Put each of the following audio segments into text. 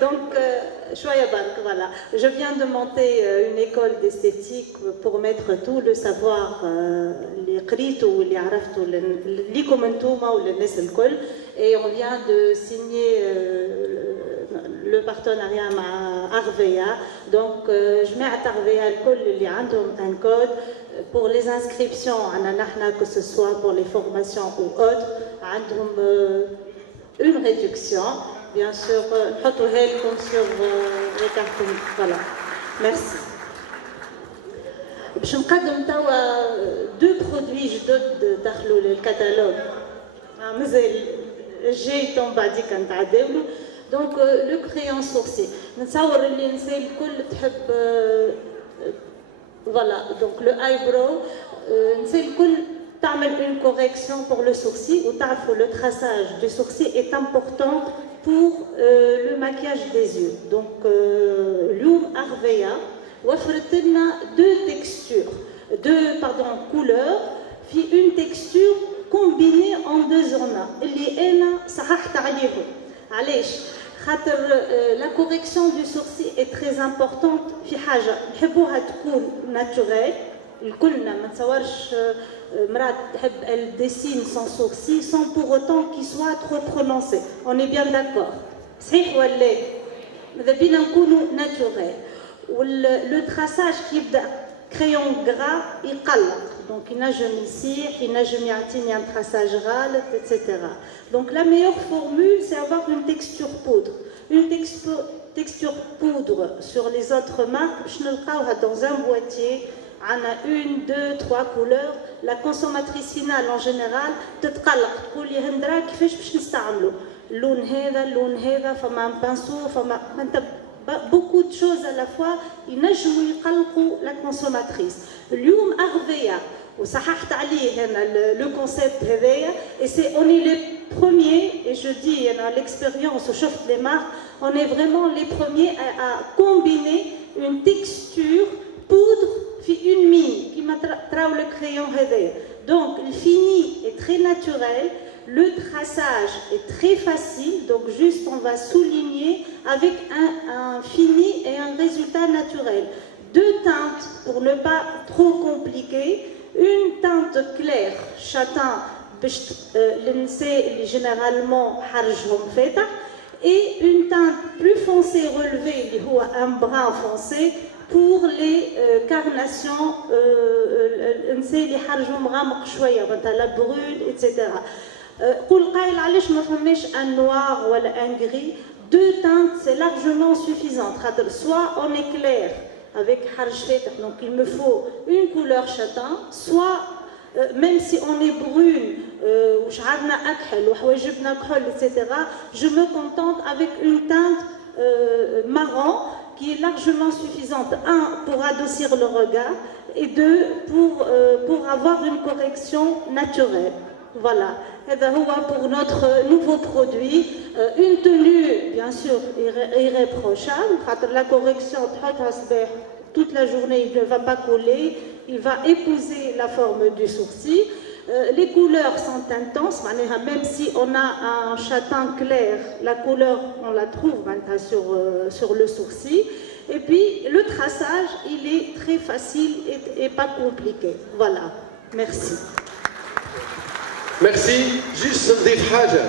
Donc, Chouaya Bark, voilà. Je viens de monter une école d'esthétique pour mettre tout le savoir, les قريتو واللي عرفتو ليكم انتوما وللناس الكل. Et on vient de signer le partenariat مع Arvea. Donc, جماعة Arvea الكل اللي عندهم un code pour les inscriptions, que ce soit pour les formations ou autres, عندهم une réduction. Bien sûr, نحطوها لكم sur les cartons. Voilà. Merci. باش نقدم توا deux produits جدد دخلوا للكتالوج. مازال جاي توم بعديك نتعداولو. Donc le crayon sourcil. نتصور اللي النساء الكل تحب voilà, donc le eyebrow, النساء الكل تعمل une correction pour le sourcil ou تعرفوا le traçage du sourcil est important pour le maquillage des yeux. Donc اليوم Arvea وفرت لنا deux couleurs في une texture combinée en deux zones اللي انا صححت عليهم. علاش؟ خاطر la correction du sourcil est très importante في حاجه نحبوها تكون naturelle. الكلنا ما نتصورش مرات تحب elle dessine son sourcil sans pour autant qu'il soit trop prononcé. On est bien d'accord. صحيح ولا ماذا بينا نكونوا naturel. Le traçage qui يبدا crayon gras يقلق. Donc ينجم يسيح ينجم يعطيني un traçage غالط etc. Donc la meilleure formule c'est avoir une texture poudre. Une texture poudre sur les autres marques je نلقاوها dans un boîtier. On a une, deux, trois couleurs. La consommatrice finale en général تتقلق تقول لي هندرا كيفاش باش نستعملوا اللون هذا فما بانسو فما beaucoup de choses à la fois ينجموا يقلقوا la consommatrice. اليوم Arvea وصححت عليه هنا le concept هذايا et c'est on est les premiers et je dis l'expérience شفت les marques on est vraiment les premiers à combiner une texture poudre في une mine qui m'a traou le crayon هذايا. Donc le fini est très naturel. Le traçage est très facile, donc juste on va souligner avec un fini et un résultat naturel. Deux teintes pour ne pas trop compliquer. Une teinte claire, châtain, généralement حرجهم فاتح, et une teinte plus foncée relevée, un brun foncé, pour les carnations, اللي حرجهم غامق شوية, la brune, etc. قول قايل علاش ما فماش un noir ou un gris. Deux teintes c'est largement suffisant. Soit on est clair avec حرج فاتح, donc il me faut une couleur châtain, soit même si on est brune وشعرنا أكحل وحواجبنا كحل etc. je me contente avec une teinte marron qui est largement suffisante. Un, pour adoucir le regard, et deux, pour avoir une correction naturelle. Voilà. هذا هو pour notre nouveau produit. Une tenue, bien sûr, irréprochable. La correction, toute la journée, il ne va pas coller. Il va épouser la forme du sourcil. Les couleurs sont intenses, même si on a un châtain clair, la couleur, on la trouve maintenant sur le sourcil. Et puis, le traçage, il est très facile et pas compliqué. Voilà. Merci. Merci. Juste نضيف حاجة.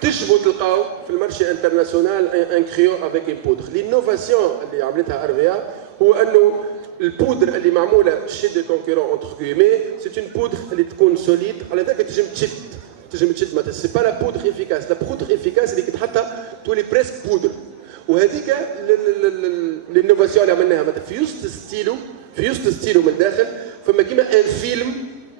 تشبوا تلقاو في المارشي انترناسيونال ان كريو افيك ان بودر. لينوفاسيون اللي عملتها ارفيا هو انه البودر اللي معموله شي دي كونكورون اونتر كومي سي اون بودر اللي تكون سوليد على ذاك تنجم تشد مثلا سي با لا بودر افيكاس. لا بودر افيكاس اللي كتحطها تولي بريسك بودر. وهذيك لينوفاسيون اللي عملناها مثلا في يوست ستيلو من الداخل فما كيما ان فيلم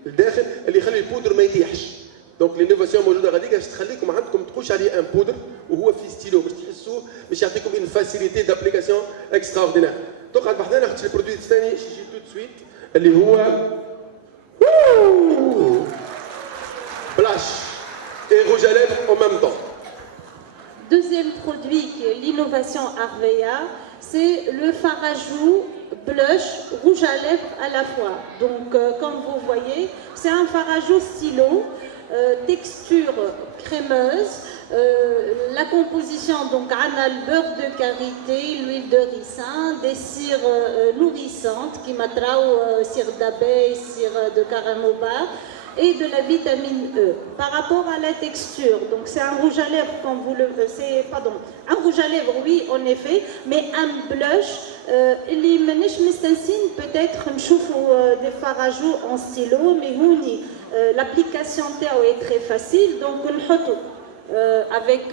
الداخل اللي يخلي البودر ما يطيحش. دونك لينوفاسيون موجوده غاديك باش تخليكم عندكم تقولش عليه ان بودر وهو في ستيلو باش تحسوه باش يعطيكم اون فاسيليتي دابليكاسيون اكسترا اوردينير. دونك غاد بحثنا اختي البرودوي الثاني شي تو سويت اللي هو بلاش اي روج ا ليفر او ميم طون. Deuxième produit qui est l'innovation Arvea, c'est le fard à joues blush rouge à lèvres à la fois. Donc comme vous voyez, c'est un fard à joues stylo, texture crémeuse, La composition, donc on a le beurre de karité, l'huile de ricin, des cires nourrissantes qui matraou cire d'abeille, cire de caramoba et de la vitamine E. Par rapport à la texture, donc c'est un rouge à lèvres comme vous le pardon, un rouge à lèvres oui en effet, mais un blush اللي مانيش مستنسين peut-être نشوفوا des farajou en stylo mais هوني l'application تاعو est très facile donc نحطو avec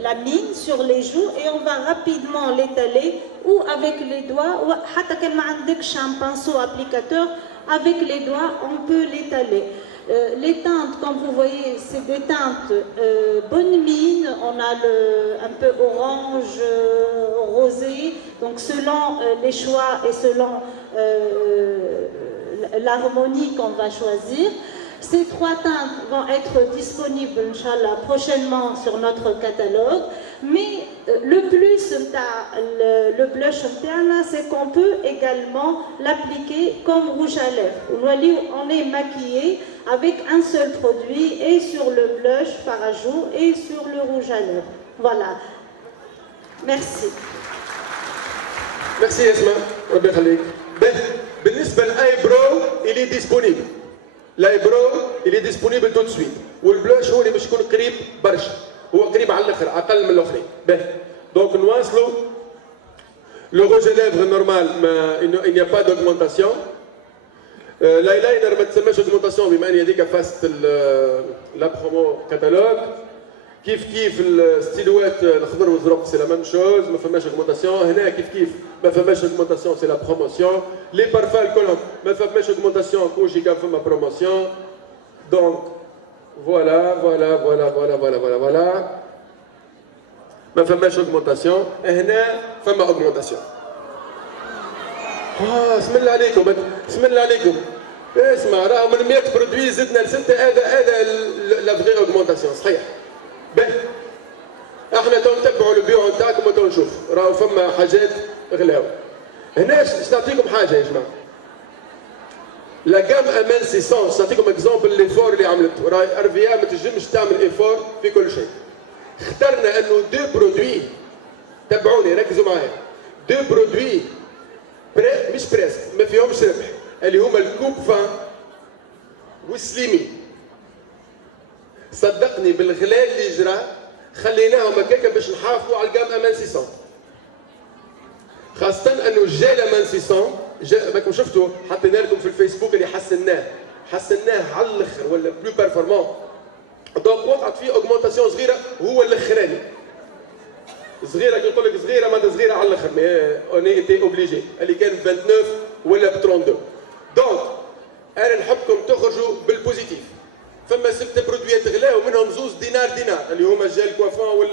la mine sur les joues et on va rapidement l'étaler ou avec les doigts ou حتى كان ما عندكش un pinceau applicateur avec les doigts on peut l'étaler. Les teintes, comme vous voyez, c'est des teintes bonne mine. On a un peu orange, rosé. Donc selon les choix et selon l'harmonie qu'on va choisir. Ces trois teintes vont être disponibles, Inch'Allah, prochainement sur notre catalogue. Mais le plus, le blush, c'est qu'on peut également l'appliquer comme rouge à lèvres. On est maquillé avec un seul produit et sur le blush farajou et sur le rouge à lèvres. Voilà. Merci. Merci Esma. ربي يخليك. بالنسبة للآيبرو il est disponible. L'eyebrow il est disponible tout de suite. والبلوش هو اللي باش يكون قريب برشا. هو قريب على الاخر اقل من الاخرين. Donc نواصلوا. Le rouge à lèvres normal il n'y a pas d'augmentation. L'eyeliner ما تسماش augmentation بما ان هذيك فاست لا برومو كاتالوج. كيف الستيلوات الخضر والزرق سي لا ميم شوز ما فماش augmentation. هنا كيف ما فماش augmentation سي لا بروموسيون. لي بارفان الكلهم ما فماش augmentation كلشي كان فما بروموسيون. دونك فوالا ما فماش augmentation. هنا فما augmentation. بسم الله عليكم بسم الله عليكم. اسمع راهو من 100 برودوي زدنا لستة هذا لا فغي augmentation صحيح. احنا تو نتبعوا البيوع نتاعكم وتو نشوف راهو فما حاجات غلاو. هنا باش نعطيكم حاجه يا جماعه. لا جام امان 600 باش نعطيكم اكزومبل ليفور اللي عملته. راهي ارفيا ما تنجمش تعمل ايفور في كل شيء. اخترنا انه دو برودوي تبعوني ركزوا معايا. دو برودوي مش بريسك ما فيهمش ربح اللي هما الكوب فان والسليمي. صدقني بالغلال اللي جرى خليناهم هكاكا باش نحافظوا على الجام امان 600. خاصة انه الجيل امان 600 راكم شفتوا حطينا لكم في الفيسبوك اللي حسناه على الاخر ولا بلو بيرفورمون. دونك وقعت فيه اوغمونتاسيون صغيره هو الاخراني. صغيره كي نقول لك صغيره معناتها صغيره على الاخر مي اوني ايتي اوبليجي اللي كان 29 ولا ب 32. دونك انا نحبكم تخرجوا بالبوزيتيف. فما 6 برودويات غلاو ومنهم زوز دينار اللي هما جيل كوافون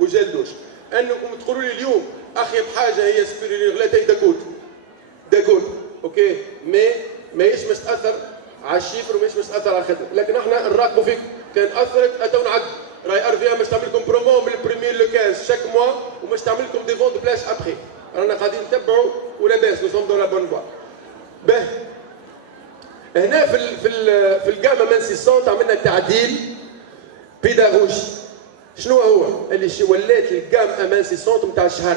وجيل دوش. انكم تقولوا لي اليوم اخيب حاجه هي سبيريور غلاتي داكود اوكي مي ماهيش باش تاثر على الشيفر وماهيش باش تاثر على الخدمه. لكن احنا نراقبوا فيكم كان اثرت اتو نعد. راهي ارفيا باش تعمل لكم برومو من البريمير لو 15 شاك موا وباش تعمل لكم دي فون دو بلاش ابخي. رانا قاعدين نتبعوا ولاباس نو سوم دون لا بون فوا. هنا في الجامعة من 600 عملنا تعديل بيداغوجي. شنو هو؟ اللي ولات الجام امان 600 نتاع الشهر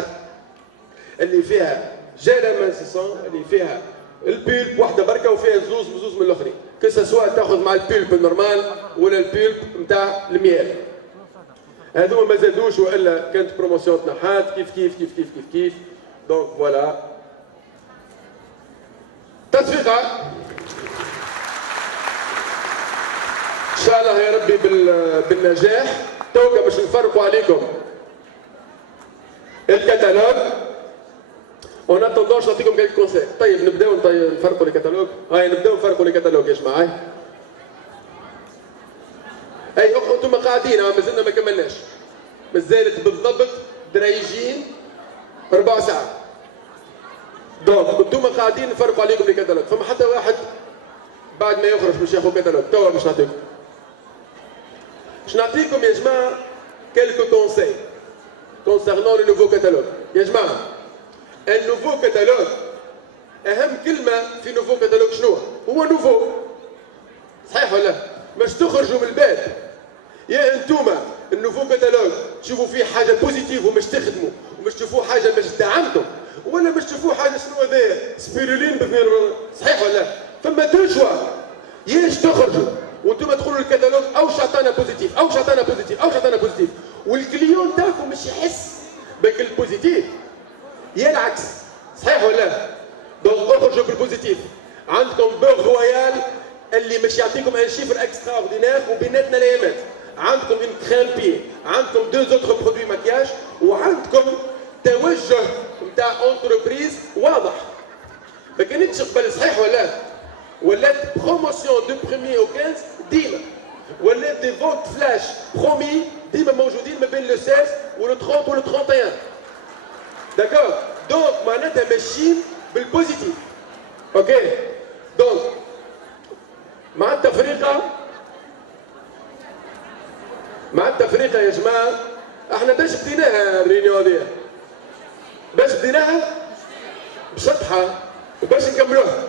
اللي فيها جيل امان 600 اللي فيها البيلب واحده بركه وفيها زوز من الاخرين. كسا سواء تاخذ مع البيلب النورمال ولا البيلب نتاع المياه. هذوما ما زادوش والا كانت بروموسيون تنحات كيف. دونك فوالا. تصفيقه ان شاء الله يا ربي بالنجاح. توكا باش نفرقوا عليكم الكتالوج. اون اتوندونش نعطيكم كالك كونسيل. طيب نبداو نفرقوا الكتالوج. هاي نبداو نفرقوا الكتالوج يا جماعه. اي انتم قاعدين مازلنا ما كملناش. مازالت بالضبط درايجين 4 ساعات. دونك انتم قاعدين نفرقوا عليكم الكتالوج. فما حتى واحد بعد ما يخرج باش ياخذ كتالوج توا باش نعطيكم. باش نعطيكم يا جماعه quelques conseils concernant le nouveau catalogue. يا جماعه النوفو كاتالوج اهم كلمه في نوفو كاتالوج شنو هو؟ نوفو صحيح ولا؟ باش تخرجوا من الباب يا انتوما النوفو كاتالوج تشوفوا فيه حاجه بوزيتيف ومش تخدموا ومش تشوفوا حاجه مش دعمتم ولا مش تشوفوا حاجه شنو هذايا سبيرولين صحيح ولا فما دو شوا ياش تخرجوا وانتم تدخلوا الكتالوج او شعطانا بوزيتيف او شعطانا بوزيتيف او شعطانا بوزيتيف والكليون تاعكم مش يحس بك البوزيتيف يا العكس صحيح ولا دونك اخرجوا بالبوزيتيف عندكم بوغ رويال اللي مش يعطيكم ان شيفر اكسترا اوردينير وبيناتنا الايامات عندكم اون كريم بي عندكم دو زوتر برودوي مكياج وعندكم توجه نتاع اونتربريز واضح ما كانتش قبل صحيح ولات بروموسيون دو بروميي او 15 ديما ولات دي فونت فلاش برومي ديما موجودين ما بين لو 16 ولو 30 ولو 31 داكور دونك معناتها ماشيين بالبوزيتيف اوكي دونك مع التفريقه يا جماعه احنا باش بديناها الرينيون هذه باش بديناها بشطحه وباش نكملوها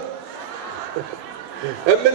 اما